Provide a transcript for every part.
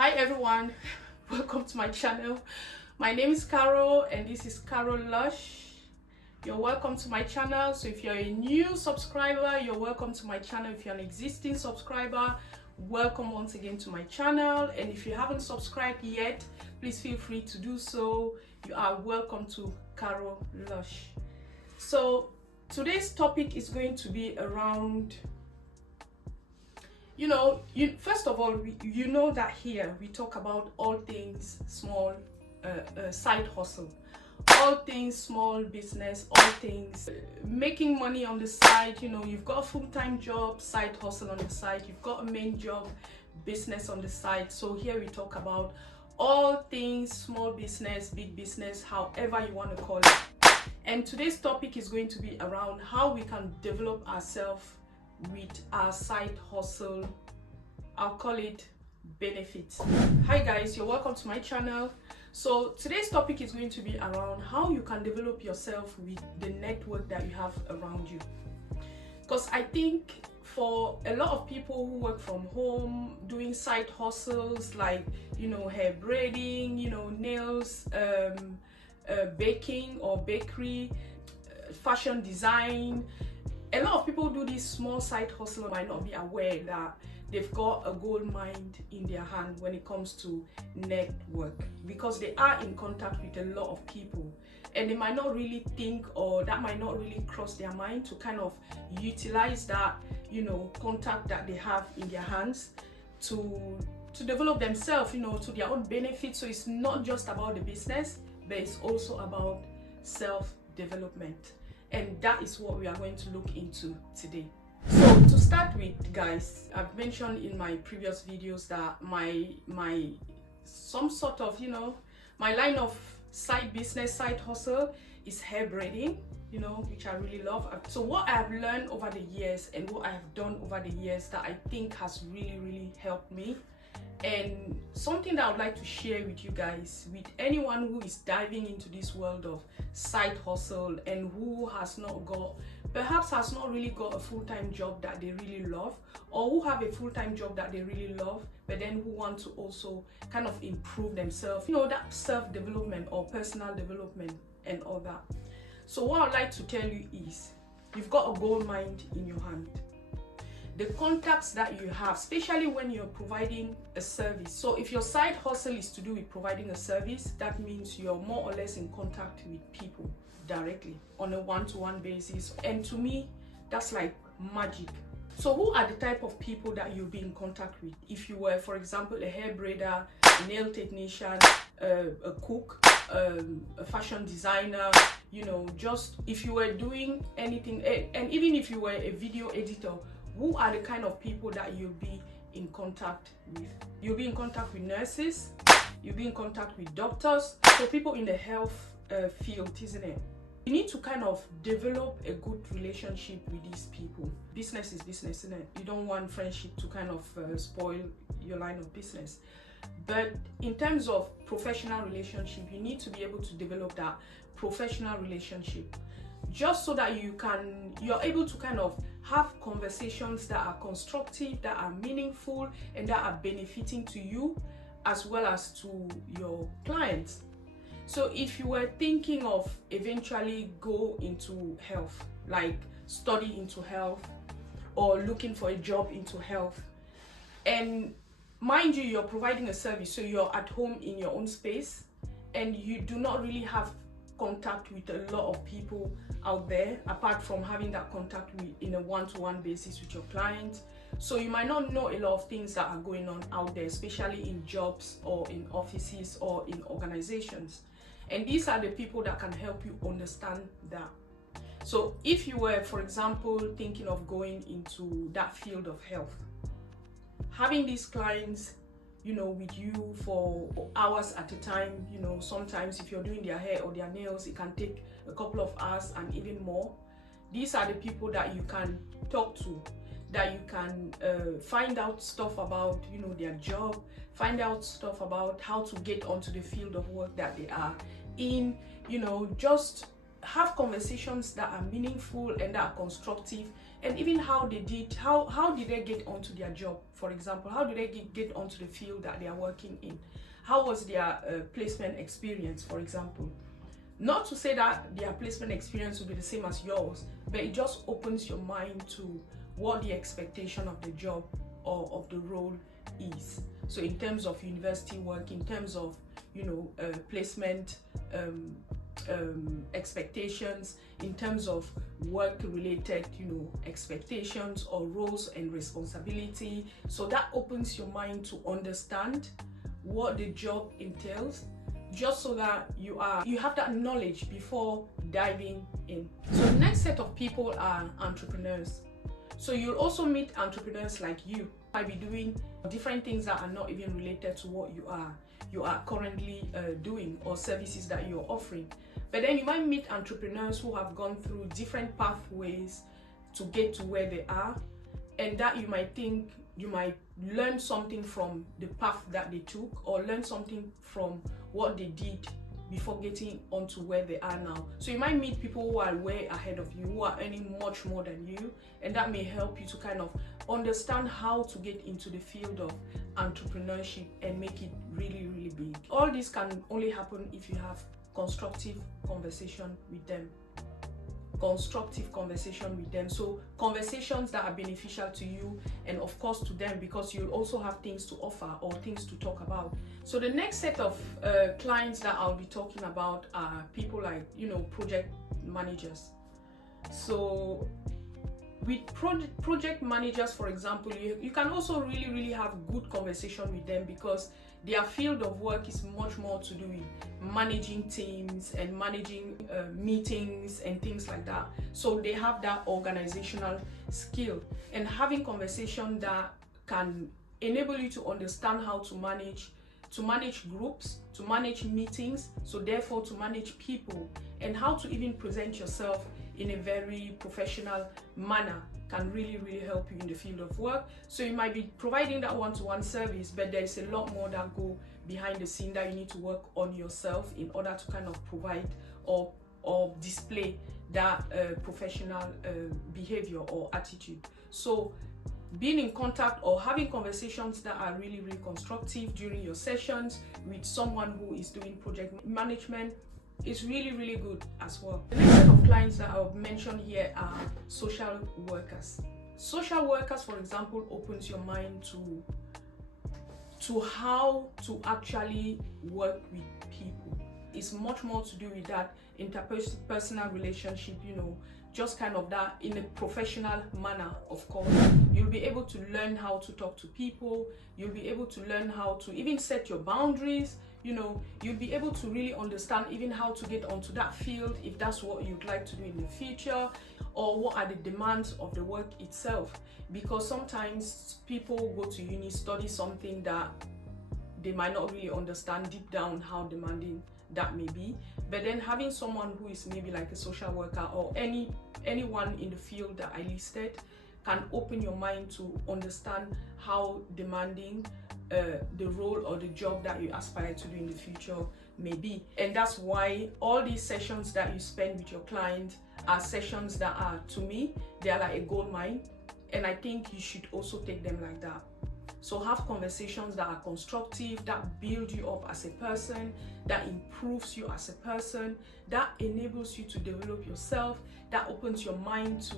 Hi everyone, welcome to my channel. My name is Carol and this is Carol Lush. You're welcome to my channel. So if you're a new subscriber, you're welcome to my channel. If you're an existing subscriber, welcome once again to my channel. And if you haven't subscribed yet, please feel free to do so. You are welcome to Carol Lush. So today's topic is going to be around, first of all, you know that here we talk about all things small side hustle, all things small business, all things making money on the side. You've got a full-time job, side hustle on the side, you've got a main job, business on the side. So here we talk about all things small business, big business, however you want to call it. And today's topic is going to be around how we can develop ourselves with our side hustle. I'll call it benefits. Hi guys, you're welcome to my channel. So today's topic is going to be around how you can develop yourself with the network that you have around you. Because I think for a lot of people who work from home doing side hustles like hair braiding, nails, baking or bakery, fashion design, a lot of people do this small side hustle might not be aware that they've got a gold mine in their hand when it comes to network, because they are in contact with a lot of people and they might not really think, or that might not really cross their mind to kind of utilize that contact that they have in their hands to develop themselves to their own benefit. So it's not just about the business, but it's also about self-development. And that is what we are going to look into today. So to start with, guys, I've mentioned in my previous videos that my line of side business, side hustle is hair braiding, which I really love. So what I have learned over the years and what I have done over the years that I think has really helped me, and something that I would like to share with you guys, with anyone who is diving into this world of side hustle and who perhaps has not really got a full-time job that they really love, or who have a full-time job that they really love but then who want to also kind of improve themselves, that self-development or personal development and all that. So what I'd like to tell you is, you've got a gold mine in your hand. The contacts that you have, especially when you're providing a service. So if your side hustle is to do with providing a service, that means you're more or less in contact with people directly on a one-to-one basis. And to me, that's like magic. So who are the type of people that you'll be in contact with? If you were, for example, a hair braider, a nail technician, a cook, a fashion designer, just if you were doing anything, and even if you were a video editor, who are the kind of people that you'll be in contact with? You'll be in contact with nurses, you'll be in contact with doctors, so people in the health field, isn't it? You need to kind of develop a good relationship with these people. Business is business, isn't it? You don't want friendship to kind of spoil your line of business. But in terms of professional relationship, you need to be able to develop that professional relationship, just so that you're able to kind of have conversations that are constructive, that are meaningful, and that are benefiting to you as well as to your clients. So if you were thinking of eventually go into health, like study into health or looking for a job into health, and mind you, you're providing a service, so you're at home in your own space and you do not really have contact with a lot of people out there, apart from having that contact in a one-to-one basis with your clients. So you might not know a lot of things that are going on out there, especially in jobs or in offices or in organizations. And these are the people that can help you understand that. So if you were, for example, thinking of going into that field of health, having these clients with you for hours at a time, sometimes if you're doing their hair or their nails, it can take a couple of hours and even more. These are the people that you can talk to, that you can find out stuff about, their job, find out stuff about how to get onto the field of work that they are in, just have conversations that are meaningful and that are constructive, and even how did they get onto their job. For example, how did they get onto the field that they are working in? How was their placement experience, for example? Not to say that their placement experience will be the same as yours, but it just opens your mind to what the expectation of the job or of the role is. So in terms of university work, in terms of placement expectations, in terms of work related expectations or roles and responsibility. So that opens your mind to understand what the job entails, just so that you have that knowledge before diving in. So the next set of people are entrepreneurs. So you'll also meet entrepreneurs like you might be doing different things that are not even related to what you are currently doing, or services that you're offering. But then you might meet entrepreneurs who have gone through different pathways to get to where they are, and that you might think you might learn something from the path that they took, or learn something from what they did before getting onto where they are now. So you might meet people who are way ahead of you, who are earning much more than you, and that may help you to kind of understand how to get into the field of entrepreneurship and make it really, really big. All this can only happen if you have constructive conversation with them. So conversations that are beneficial to you and of course to them, because you'll also have things to offer or things to talk about. So the next set of clients that I'll be talking about are people like project managers. So with project managers, for example, you can also really have good conversation with them, because their field of work is much more to do with managing teams and managing meetings and things like that. So they have that organizational skill, and having conversation that can enable you to understand how to manage groups, to manage meetings, so therefore to manage people, and how to even present yourself in a very professional manner can really help you in the field of work. So you might be providing that one-to-one service, but there's a lot more that go behind the scene that you need to work on yourself in order to kind of provide or display that professional behavior or attitude. So being in contact or having conversations that are really constructive during your sessions with someone who is doing project management is really good as well. The next set of clients that I'll mention here are social workers. Social workers, for example, opens your mind to how to actually work with people. It's much more to do with that interpersonal relationship, just kind of that in a professional manner. Of course, you'll be able to learn how to talk to people. You'll be able to learn how to even set your boundaries. You'll be able to really understand even how to get onto that field if that's what you'd like to do in the future, or what are the demands of the work itself. Because sometimes people go to uni, study something that they might not really understand deep down how demanding that may be. But then having someone who is maybe like a social worker or anyone in the field that I listed can open your mind to understand how demanding the role or the job that you aspire to do in the future may be. And that's why all these sessions that you spend with your client are sessions that are, to me, they are like a gold mine, and I think you should also take them like that. So have conversations that are constructive, that build you up as a person, that improves you as a person, that enables you to develop yourself, that opens your mind to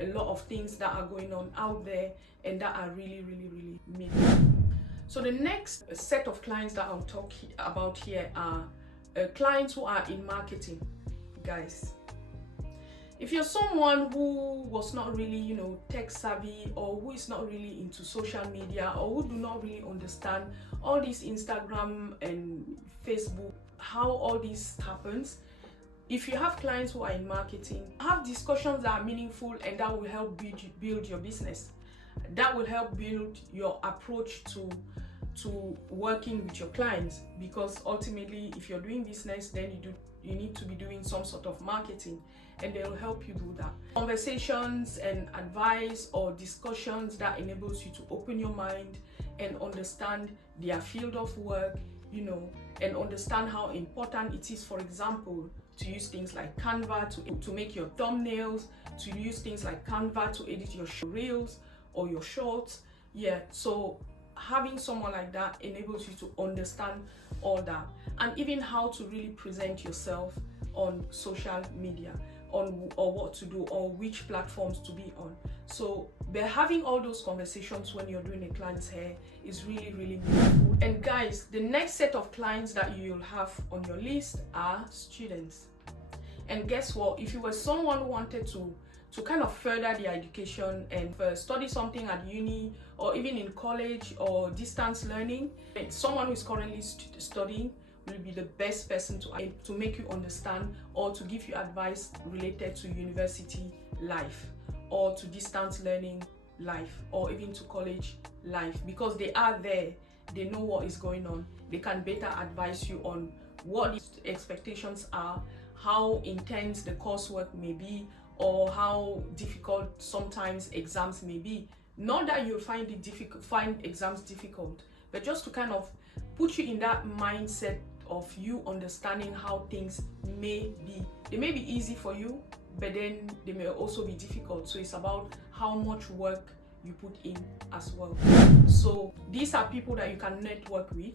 a lot of things that are going on out there and that are really meaningful. So the next set of clients that I'll talk about here are clients who are in marketing. Guys, if you're someone who was not really, tech savvy, or who is not really into social media, or who do not really understand all these Instagram and Facebook, how all this happens, if you have clients who are in marketing, have discussions that are meaningful and that will help build your business. That will help build your approach to working with your clients, because ultimately if you're doing business, then you need to be doing some sort of marketing, and they'll help you do that. Conversations and advice or discussions that enables you to open your mind and understand their field of work, and understand how important it is, for example, to use things like Canva to make your thumbnails, to use things like Canva to edit your reels or your shorts. Yeah, so having someone like that enables you to understand all that, and even how to really present yourself on social media, or what to do, or which platforms to be on. So by having all those conversations when you're doing a client's hair is really, really meaningful. And guys, the next set of clients that you'll have on your list are students. And guess what? If you were someone who wanted to kind of further their education and study something at uni or even in college or distance learning, someone who is currently studying will be the best person to make you understand or to give you advice related to university life or to distance learning life or even to college life, because they are there, they know what is going on, they can better advise you on what the expectations are, how intense the coursework may be, or how difficult sometimes exams may be. Not that you'll find exams difficult, but just to kind of put you in that mindset of you understanding how things may be. They may be easy for you, but then they may also be difficult. So it's about how much work you put in as well. So these are people that you can network with.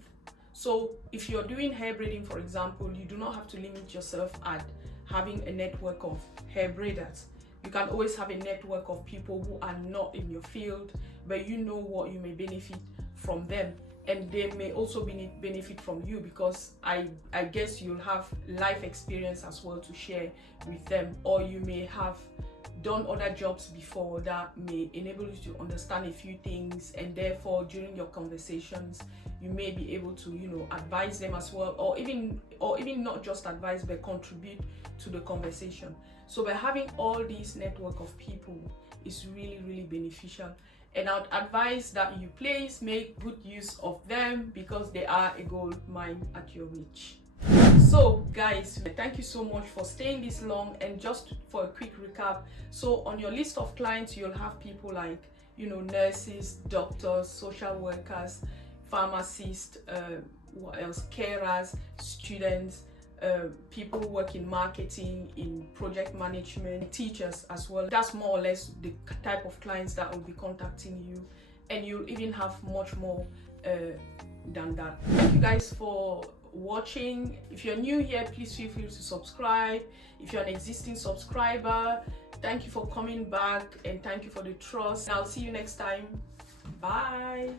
So if you're doing hair braiding, for example, you do not have to limit yourself at having a network of hair braiders. You can always have a network of people who are not in your field, but you know what you may benefit from them, and they may also benefit from you, because I guess you'll have life experience as well to share with them, or you may have done other jobs before that may enable you to understand a few things, and therefore during your conversations you may be able to, you know, advise them as well, or even not just advise but contribute to the conversation. So by having all these network of people is really, really beneficial, and I would advise that you please make good use of them, because they are a gold mine at your reach. So guys, thank you so much for staying this long. And just for a quick recap, so on your list of clients you'll have people like, you know, nurses, doctors, social workers, pharmacists, what else, carers, students, people who work in marketing, in project management, teachers as well. That's more or less the type of clients that will be contacting you, and you'll even have much more than that. Thank you guys for watching. If you're new here, please feel free to subscribe. If you're an existing subscriber, thank you for coming back, and thank you for the trust. I'll see you next time. Bye.